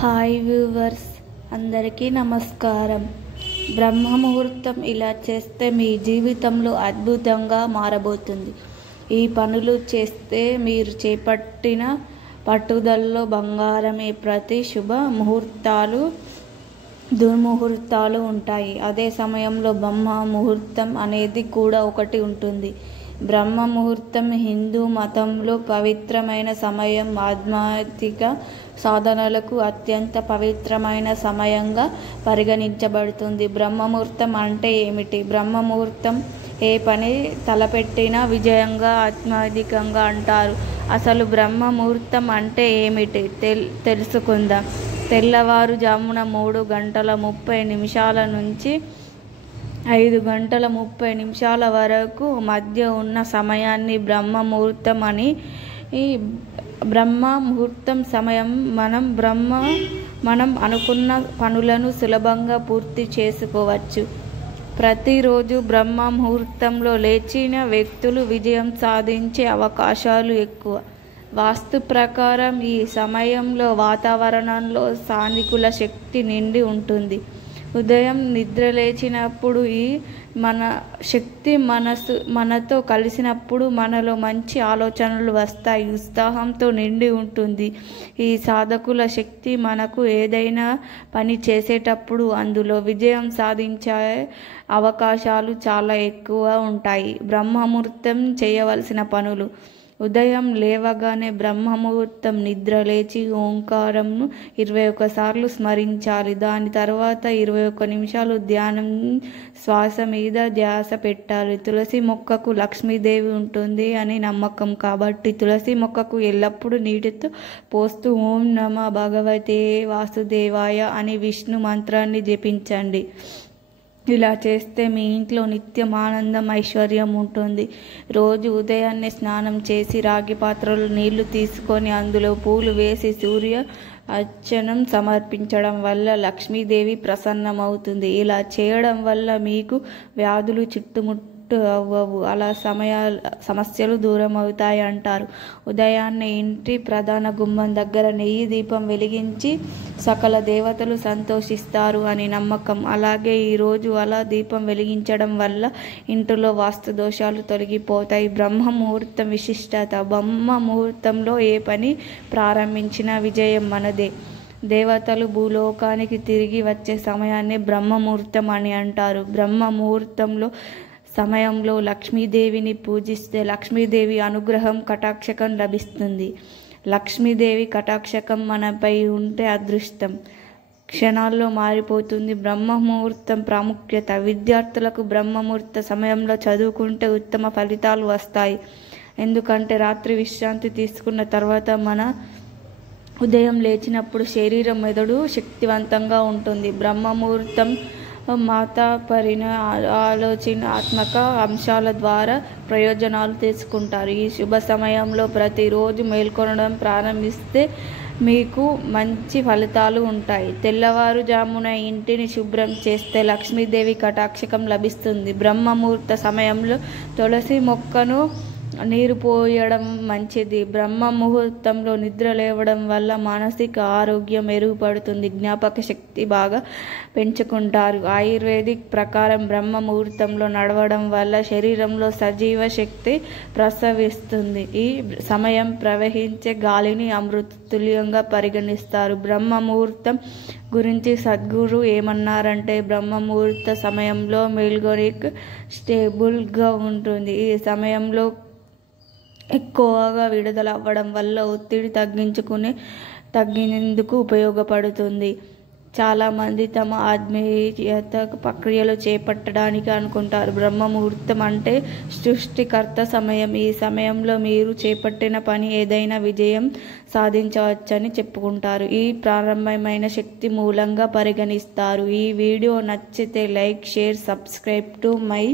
Hi viewers, అందరికీ నమస్కారం. బ్రహ్మ ముహూర్తం ఇలా చేస్తే మీ జీవితంలో అద్భుతంగా మారబోతుంది. ఈ పనులు చేస్తే మీరు చేపట్టిన పట్టుదలలో బంగారమే. ప్రతి శుభ ముహూర్తాలు దుర్ముహూర్తాలు ఉంటాయి. అదే సమయంలో బ్రహ్మ ముహూర్తం అనేది కూడా ఒకటి ఉంటుంది. బ్రహ్మ ముహూర్తం హిందూ మతంలో పవిత్రమైన సమయం. ఆధ్యాత్మిక సాధనలకు అత్యంత పవిత్రమైన సమయంగా పరిగణించబడుతుంది. బ్రహ్మ ముహూర్తం అంటే ఏమిటి? బ్రహ్మ ముహూర్తం ఏ పని తలపెట్టినా విజయంగా ఆధ్యాత్మికంగా అంటారు. అసలు బ్రహ్మ ముహూర్తం అంటే ఏమిటి తెలుసుకుందాం. తెల్లవారుజామున 3:30 నుంచి 5:30 వరకు మధ్య ఉన్న సమయాన్ని బ్రహ్మ ముహూర్తం అని. ఈ బ్రహ్మ ముహూర్తం సమయం మనం అనుకున్న పనులను సులభంగా పూర్తి చేసుకోవచ్చు. ప్రతిరోజు బ్రహ్మ ముహూర్తంలో లేచిన వ్యక్తులు విజయం సాధించే అవకాశాలు ఎక్కువ. వాస్తు ప్రకారం ఈ సమయంలో వాతావరణంలో సానుకూల శక్తి నిండి ఉంటుంది. ఉదయం నిద్రలేచినప్పుడు ఈ మన శక్తి మనతో కలిసినప్పుడు మనలో మంచి ఆలోచనలు వస్తాయి. ఉత్సాహంతో నిండి ఉంటుంది. ఈ సాధకుల శక్తి మనకు ఏదైనా పని చేసేటప్పుడు అందులో విజయం సాధించే అవకాశాలు చాలా ఎక్కువ ఉంటాయి. బ్రహ్మముహూర్తం చేయవలసిన పనులు: ఉదయం లేవగానే బ్రహ్మముహూర్తం నిద్రలేచి ఓంకారంను 21 సార్లు స్మరించాలి. దాని తర్వాత 21 నిమిషాలు ధ్యానం, శ్వాస మీద ధ్యాస పెట్టాలి. తులసి మొక్కకు లక్ష్మీదేవి ఉంటుంది అని నమ్మకం కాబట్టి తులసి మొక్కకు ఎల్లప్పుడూ నీటితో పోస్తూ ఓం నమః భగవతే వాసుదేవాయ అని విష్ణు మంత్రాన్ని జపించండి. ఇలా చేస్తే మీ ఇంట్లో నిత్యం ఆనందం, ఐశ్వర్యం ఉంటుంది. రోజు ఉదయాన్నే స్నానం చేసి రాగి పాత్రలో నీళ్లు తీసుకొని అందులో పూలు వేసి సూర్య అర్చనం సమర్పించడం వల్ల లక్ష్మీదేవి ప్రసన్నమవుతుంది. ఇలా చేయడం వల్ల మీకు వ్యాధులు చుట్టుముట్టు అవ్వవు. అలా సమస్యలు దూరం అవుతాయి అంటారు. ఉదయాన్నే ఇంటి ప్రధాన గుమ్మం దగ్గర నెయ్యి దీపం వెలిగించి సకల దేవతలు సంతోషిస్తారు అని నమ్మకం. అలాగే ఈరోజు అలా దీపం వెలిగించడం వల్ల ఇంటిలో వాస్తు దోషాలు తొలగిపోతాయి. బ్రహ్మ ముహూర్తం విశిష్టత: బ్రహ్మ ముహూర్తంలో ఏ పని ప్రారంభించినా విజయం మనదే. దేవతలు భూలోకానికి తిరిగి వచ్చే సమయాన్ని బ్రహ్మ ముహూర్తం అని అంటారు. బ్రహ్మ ముహూర్తంలో సమయంలో లక్ష్మీదేవిని పూజిస్తే లక్ష్మీదేవి అనుగ్రహం, కటాక్షకం లభిస్తుంది. లక్ష్మీదేవి కటాక్షకం మనపై ఉంటే అదృష్టం క్షణాల్లో మారిపోతుంది. బ్రహ్మ ముహూర్తం ప్రాముఖ్యత: విద్యార్థులకు బ్రహ్మ ముహూర్త సమయంలో చదువుకుంటే ఉత్తమ ఫలితాలు వస్తాయి. ఎందుకంటే రాత్రి విశ్రాంతి తీసుకున్న తర్వాత మన ఉదయం లేచినప్పుడు శరీరం, మెదడు శక్తివంతంగా ఉంటుంది. బ్రహ్మ ముహూర్తం ఆలోచనాత్మక అంశాల ద్వారా ప్రయోజనాలు తీసుకుంటారు. ఈ శుభ సమయంలో ప్రతిరోజు మేల్కొనడం ప్రారంభిస్తే మీకు మంచి ఫలితాలు ఉంటాయి. తెల్లవారుజామున ఇంటిని శుభ్రం చేస్తే లక్ష్మీదేవి కటాక్షకం లభిస్తుంది. బ్రహ్మ ముహూర్త సమయంలో తులసి మొక్కను నీరు పోయడం మంచిది. బ్రహ్మ ముహూర్తంలో నిద్ర లేవడం వల్ల మానసిక ఆరోగ్యం మెరుగుపడుతుంది. జ్ఞాపక శక్తి బాగా పెంచుకుంటారు. ఆయుర్వేదిక్ ప్రకారం బ్రహ్మ ముహూర్తంలో నడవడం వల్ల శరీరంలో సజీవ శక్తి ప్రసవిస్తుంది. ఈ సమయం ప్రవహించే గాలిని అమృతతుల్యంగా పరిగణిస్తారు. బ్రహ్మ ముహూర్తం గురించి సద్గురు ఏమన్నారంటే, బ్రహ్మ ముహూర్త సమయంలో మెల్గోనిక్ స్టేబుల్గా ఉంటుంది. ఈ సమయంలో ఎక్కువగా విడుదల అవ్వడం వల్ల ఒత్తిడి తగ్గినందుకు ఉపయోగపడుతుంది. చాలామంది తమ ఆత్మీయత ప్రక్రియలు చేపట్టడానికి అనుకుంటారు. బ్రహ్మ ముహూర్తం అంటే సృష్టికర్త సమయం. ఈ సమయంలో మీరు చేపట్టిన పని ఏదైనా విజయం సాధించవచ్చని చెప్పుకుంటారు. ఈ ప్రారంభమైన శక్తి మూలంగా పరిగణిస్తారు. ఈ వీడియో నచ్చితే like, share, subscribe to my